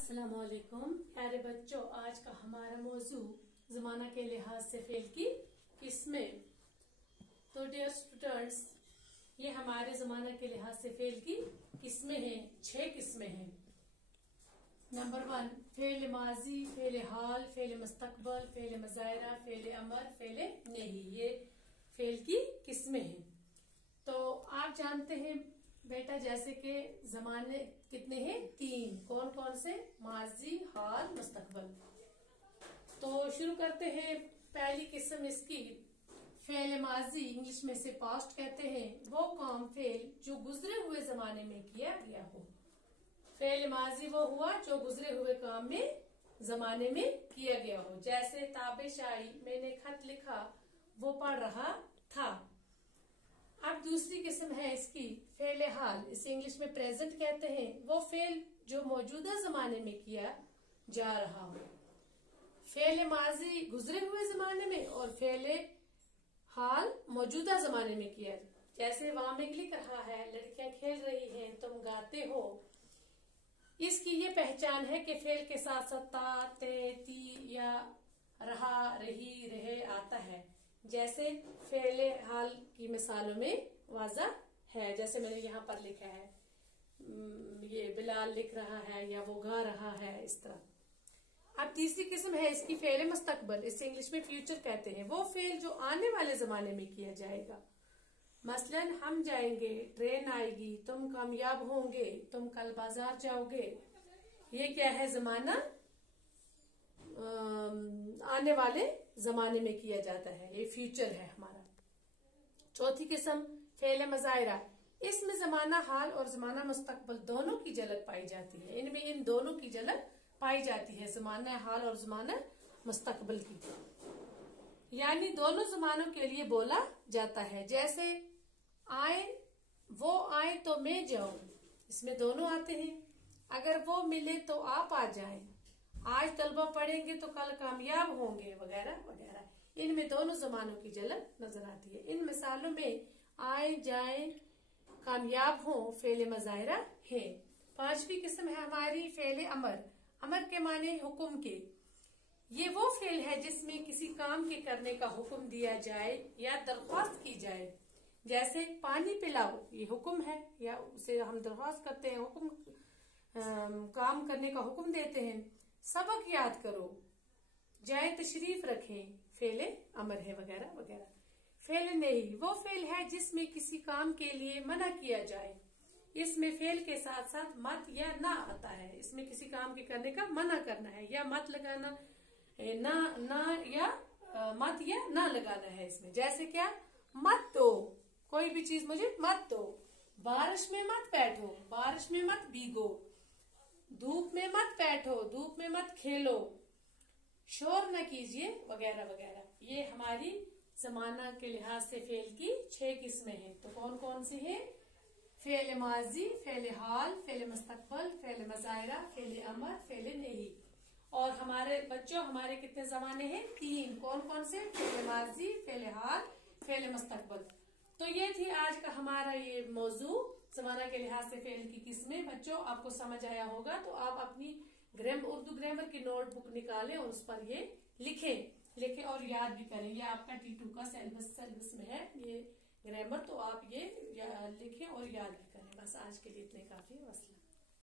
अस्सलाम वालेकुम प्यारे बच्चों, आज का हमारा मौजू ज़माना के लिहाज से फेल की किस्में। तो डियर स्टूडेंट्स, ये हमारे ज़माना के लिहाज से फेल की किस्में हैं। 6 किस्में हैं। नंबर 1 फेल माजी, फेल हाल, फेल मुस्तकबल, फेल मज़ायरा, फेल अमर, फेल नहीं। ये फेल की किस्में हैं। तो आप जानते हैं बेटा, जैसे कि जमाने कितने हैं? 3। कौन कौन से? माजी, हाल, मुस्तकबल। तो शुरू करते हैं। पहली किस्म इसकी फेल माजी, इंग्लिश में से पास्ट कहते हैं। वो काम फेल जो गुजरे हुए जमाने में किया गया हो। फेल माजी वो हुआ जो गुजरे हुए काम में जमाने में किया गया हो। जैसे ताबिश आई, मैंने खत लिखा, वो पढ़ रहा था। अब दूसरी किस्म है इसकी फेल हाल, इसे इंग्लिश में प्रेजेंट कहते हैं। वो फेल जो मौजूदा जमाने में किया जा रहा हो। फेल माजी गुजरे हुए जमाने में और फेल हाल मौजूदा जमाने में किया। जैसे वहां में लिख रहा है, लड़कियां खेल रही हैं, तुम गाते हो। इसकी ये पहचान है कि फेल के साथ साथ ता, ते, ती या रहा, रही, रहे आता है। जैसे फेले हाल की मिसालों में वाज़ा है। जैसे मैंने यहाँ पर लिखा है, ये बिलाल लिख रहा है या वो गा रहा है, इस तरह। अब तीसरी किस्म है इसकी फेल मुस्तकबल, इसे इंग्लिश में फ्यूचर कहते हैं। वो फेल जो आने वाले जमाने में किया जाएगा। मसलन हम जाएंगे, ट्रेन आएगी, तुम कामयाब होंगे, तुम कल बाजार जाओगे। ये क्या है? जमाना आने वाले जमाने में किया जाता है, ये फ्यूचर है हमारा। चौथी किस्म फेल मज़ायरा, इसमें जमाना हाल और जमाना मुस्तकबल दोनों की झलक पाई जाती है। इनमें इन दोनों की झलक पाई जाती है, जमाना हाल और जमाना मुस्तकबल की। यानी दोनों जमानों के लिए बोला जाता है। जैसे आए, वो आए तो मैं जाऊं, इसमें दोनों आते हैं। अगर वो मिले तो आप आ जाएं, आज तलबा पढ़ेंगे तो कल कामयाब होंगे, वगैरह वगैरह। इनमें दोनों जमानों की झलक नजर आती है। इन मिसालों में आए, जाएं, कामयाब हो फेल मज़ायरा है। 5वीं किस्म है हमारी फेल अमर। अमर के माने हुक्म के। ये वो फेल है जिसमें किसी काम के करने का हुक्म दिया जाए या दरख्वास्त की जाए। जैसे पानी पिलाओ, ये हुक्म है, या उसे हम दरख्वास्त करते हैं, हुक्म काम करने का हुक्म देते हैं। सबक याद करो, जाए तशरीफ रखें, फेल अमर है, वगैरह वगैरह। फेल नहीं वो फेल है जिसमें किसी काम के लिए मना किया जाए। इसमें फेल के साथ साथ मत या ना आता है। इसमें किसी काम के करने का मना करना है, या मत लगाना, ना या मत या ना लगाना है इसमें। जैसे क्या? मत दो, कोई भी चीज मुझे मत दो। बारिश में मत बैठो, बारिश में मत भीगो। धूप में मत बैठो, धूप में मत खेलो। शोर न कीजिए, वगैरह वगैरह। ये हमारी जमाना के लिहाज से फेल की 6 किस्में हैं। तो कौन कौन सी है? फेल माजी, फेल हाल, फेल मुस्तकबल, फेल मज़ायरा, फेल अमर, फेल नहीं। और हमारे बच्चों, हमारे कितने जमाने हैं? 3। कौन कौन से? फेल माजी, फेल हाल, फेल मुस्तकबल। तो ये थी आज का हमारा ये मौजू, जमाना के लिहाज से फेल की किस्में। बच्चों, आपको समझ आया होगा तो आप अपनी उर्दू ग्रामर की नोटबुक निकालें और उस पर ये लिखें और याद भी करें। ये आपका T2 का सिलेबस में है ये ग्रामर, तो आप ये लिखें और याद भी करें। बस आज के लिए इतने काफी। वस्सलाम।